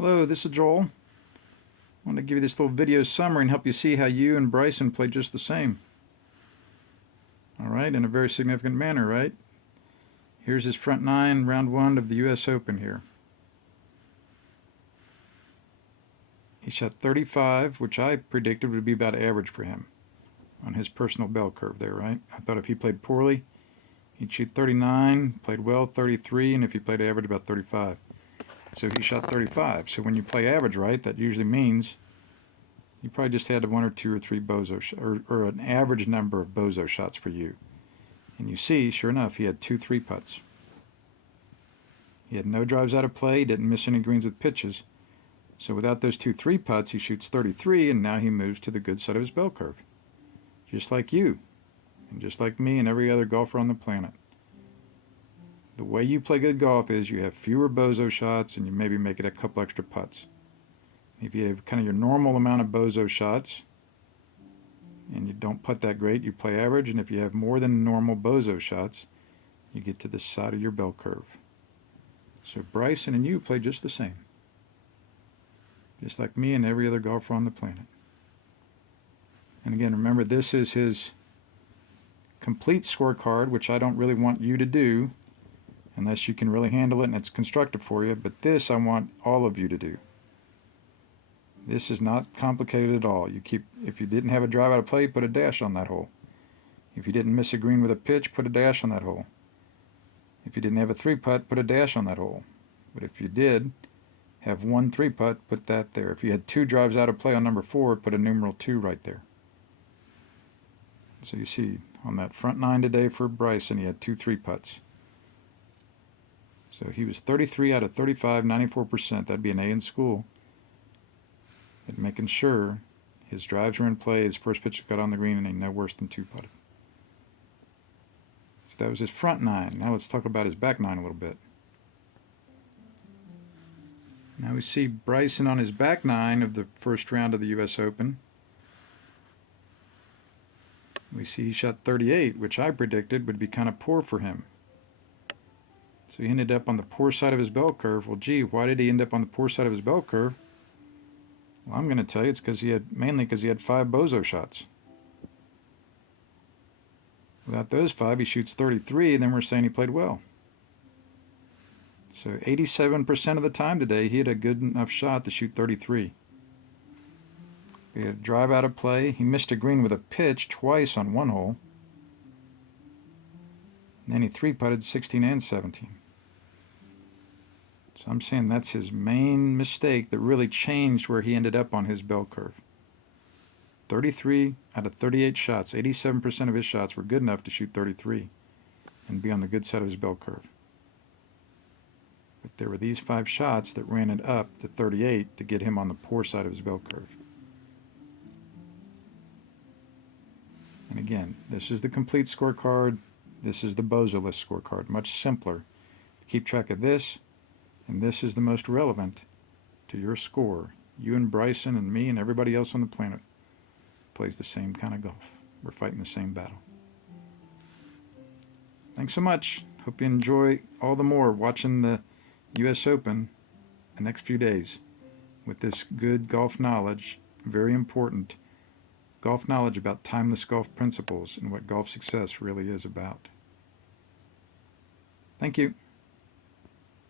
Hello, this is Joel. I want to give you this little video summary and help you see how you and Bryson played just the same. Alright, in a very significant manner, right? Here's his front nine, round one of the US Open here. He shot 35, which I predicted would be about average for him on his personal bell curve there, right? I thought if he played poorly, he'd shoot 39, played well 33, and if he played average, about 35. So he shot 35. So when you play average, right, that usually means you probably just had one or two or three BOZO or an average number of BOZO shots for you. And you see, sure enough, he had 2 3-putts. He had no drives out of play, didn't miss any greens with pitches. So without those 2 3-putts, he shoots 33, and now he moves to the good side of his bell curve. Just like you, and just like me and every other golfer on the planet. The way you play good golf is you have fewer BOZO shots and you maybe make it a couple extra putts. If you have kind of your normal amount of BOZO shots and you don't putt that great, you play average, and if you have more than normal BOZO shots, you get to the side of your bell curve. So Bryson and you play just the same. Just like me and every other golfer on the planet. And again, remember, this is his complete scorecard, which I don't really want you to do unless you can really handle it and it's constructive for you, but this I want all of you to do. This is not complicated at all. If you didn't have a drive out of play, put a dash on that hole. If you didn't miss a green with a pitch, put a dash on that hole. If you didn't have a 3-putt, put a dash on that hole. But if you did have 1 3-putt, put that there. If you had 2 drives out of play on number 4, put a numeral 2 right there. So you see, on that front 9 today for Bryson, he had 2 3-putts. So he was 33 out of 35, 94%. That'd be an A in school. At making sure his drives were in play, his first pitch got on the green, and he no worse than 2-putted. So that was his front 9. Now let's talk about his back 9 a little bit. Now we see Bryson on his back 9 of the first round of the US Open. We see he shot 38, which I predicted would be kind of poor for him. So he ended up on the poor side of his bell curve. Well, gee, why did he end up on the poor side of his bell curve? Well, I'm going to tell you it's mainly because he had 5 BOZO shots. Without those 5, he shoots 33, and then we're saying he played well. So 87% of the time today, he had a good enough shot to shoot 33. He had a drive out of play. He missed a green with a pitch twice on one hole. And then he 3-putted 16 and 17. So I'm saying that's his main mistake that really changed where he ended up on his bell curve. 33 out of 38 shots, 87% of his shots were good enough to shoot 33 and be on the good side of his bell curve. But there were these 5 shots that ran it up to 38 to get him on the poor side of his bell curve. And again, this is the complete scorecard. This is the BOZO list scorecard. Much simpler. Keep track of this, and this is the most relevant to your score. You and Bryson and me and everybody else on the planet plays the same kind of golf. We're fighting the same battle. Thanks so much. Hope you enjoy all the more watching the US Open the next few days with this good golf knowledge, very important golf knowledge about timeless golf principles and what golf success really is about. Thank you.